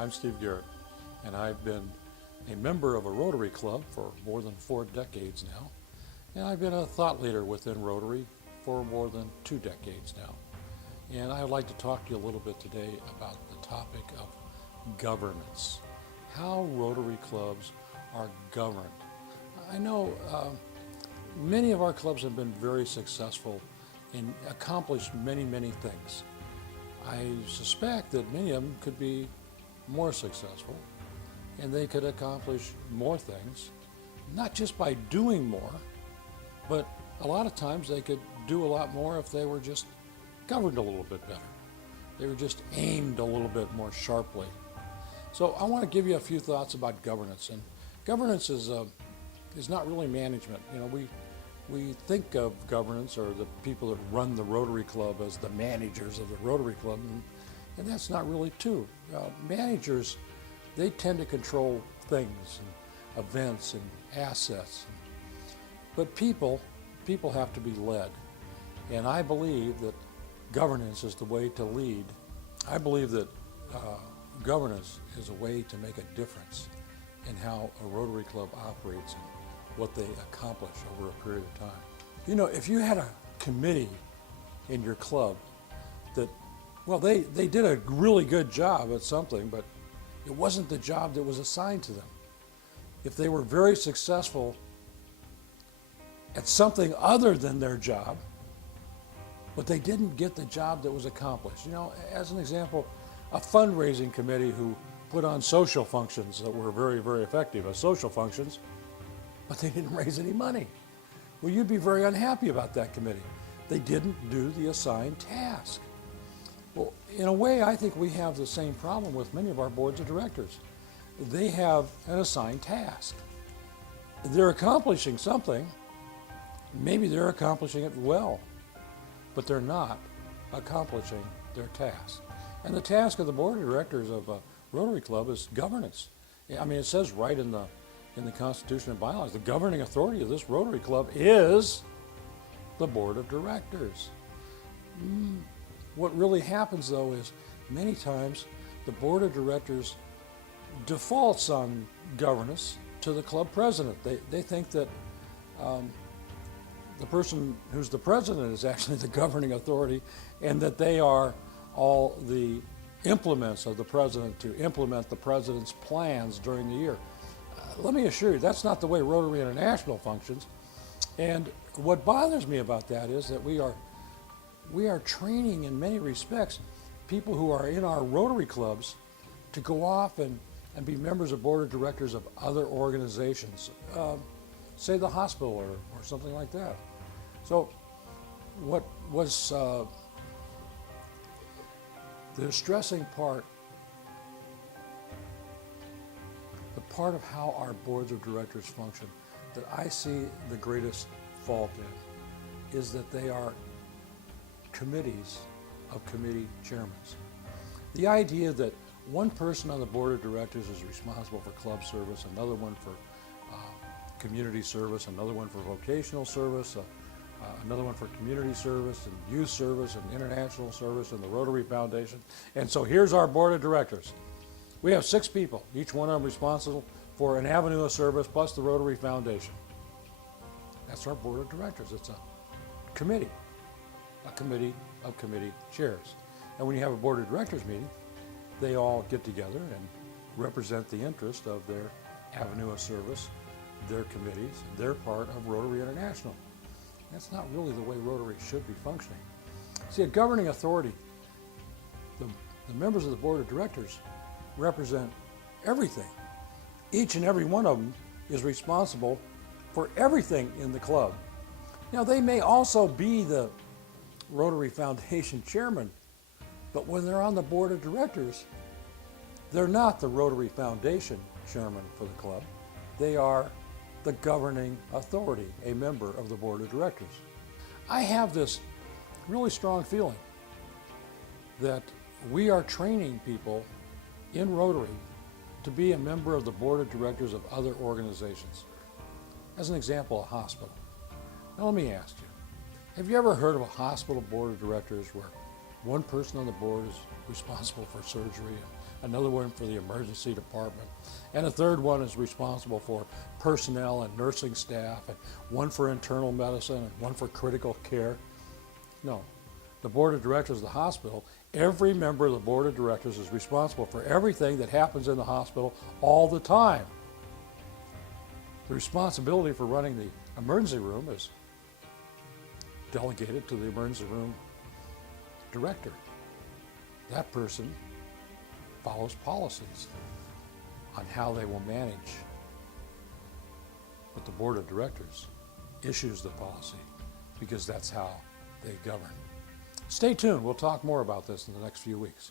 I'm Steve Garrett, and I've been a member of a Rotary Club for more than 4 decades now, and I've been a thought leader within Rotary for more than 2 decades now. And I'd like to talk to you a little bit today about the topic of governance, how Rotary clubs are governed. I know many of our clubs have been very successful and accomplished many things. I suspect that many of them could be more successful, and they could accomplish more things, not just by doing more, but a lot of times they could do a lot more if they were just governed a little bit better. They were just aimed a little bit more sharply. So I want to give you a few thoughts about governance. And governance is not really management. You know, we think of governance, or the people that run the Rotary Club, as the managers of the Rotary Club, and that's not really true. Managers, they tend to control things and events and assets. But people have to be led. And I believe that governance is the way to lead. I believe that governance is a way to make a difference in how a Rotary Club operates and what they accomplish over a period of time. You know, if you had a committee in your club that, well, they did a really good job at something, but it wasn't the job that was assigned to them. If they were very successful at something other than their job, but they didn't get the job that was accomplished. You know, as an example, a fundraising committee who put on social functions that were very effective as social functions, but they didn't raise any money. Well, you'd be very unhappy about that committee. They didn't do the assigned task. Well, in a way, I think we have the same problem with many of our boards of directors. They have an assigned task. They're accomplishing something. Maybe they're accomplishing it well, but they're not accomplishing their task. And the task of the board of directors of a Rotary Club is governance. I mean, it says right in the Constitution and bylaws, the governing authority of this Rotary Club is the board of directors. What really happens, though, is many times the board of directors defaults on governance to the club president. They think that the person who's the president is actually the governing authority, and that they are all the implements of the president to implement the president's plans during the year. Let me assure you, that's not the way Rotary International functions. And what bothers me about that is that we are training, in many respects, people who are in our Rotary clubs to go off and be members of board of directors of other organizations, say the hospital or something like that. So what was the distressing part, the part of how our boards of directors function that I see the greatest fault in, is that they are committees of committee chairmen. The idea that one person on the board of directors is responsible for club service, another one for community service, another one for vocational service, another one for community service and youth service and international service and the Rotary Foundation. And so here's our board of directors. We have 6 people, each one of them responsible for an avenue of service plus the Rotary Foundation. That's our board of directors. It's a committee of committee chairs. And when you have a board of directors meeting, they all get together and represent the interest of their avenue of service, their committees. They're part of Rotary International. That's not really the way Rotary should be functioning. See, a governing authority, the members of the board of directors represent everything. Each and every one of them is responsible for everything in the club. Now, they may also be the Rotary Foundation chairman, but when they're on the board of directors, they're not the Rotary Foundation chairman for the club. They are the governing authority, a member of the board of directors. I have this really strong feeling that we are training people in Rotary to be a member of the board of directors of other organizations. As an example, a hospital. Now let me ask you, have you ever heard of a hospital board of directors where one person on the board is responsible for surgery and another one for the emergency department, and a third one is responsible for personnel and nursing staff, and one for internal medicine and one for critical care. No, the board of directors of the hospital, every member of the board of directors is responsible for everything that happens in the hospital all the time. The responsibility for running the emergency room is delegated to the emergency room director. That person follows policies on how they will manage, but the board of directors issues the policy because that's how they govern. Stay tuned. We'll talk more about this in the next few weeks.